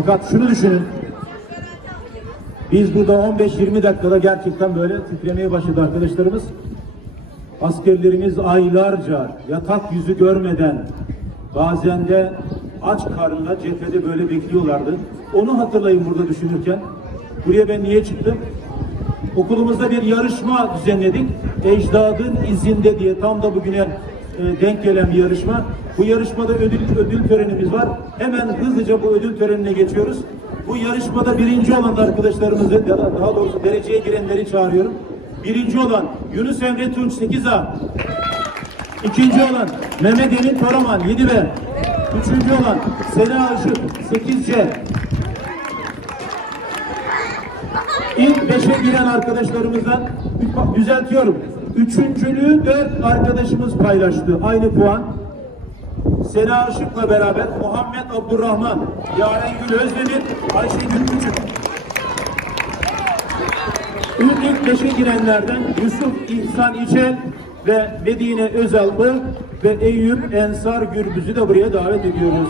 Fakat şunu düşünün. Biz burada 15-20 dakikada gerçekten böyle titremeye başladı arkadaşlarımız. Askerlerimiz aylarca yatak yüzü görmeden bazen de aç karnına cephede böyle bekliyorlardı. Onu hatırlayın burada düşünürken. Buraya ben niye çıktım? Okulumuzda bir yarışma düzenledik. Ecdadın izinde diye tam da bugüne e, denk gelen bir yarışma. Bu yarışmada ödül, ödül törenimiz var. Hemen hızlıca bu ödül törenine geçiyoruz. Bu yarışmada birinci olan arkadaşlarımızı, ya da daha doğrusu dereceye girenleri çağırıyorum. Birinci olan Yunus Emre Tunç 8A. İkinci olan Mehmet Emin Toraman 7B. Üçüncü olan Sena Aşık 8C. İlk beşe giren arkadaşlarımızdan düzeltiyorum. Üçüncülüğü dört arkadaşımız paylaştı. Aynı puan. Sena Aşık'la beraber Muhammed Abdurrahman, Yaren Gül Özdemir, Ayşegül Küçük. İlk beşe girenlerden Yusuf İhsan İçel ve Medine Özalbı ve Eyüp Ensar Gürbüz'ü de buraya davet ediyoruz.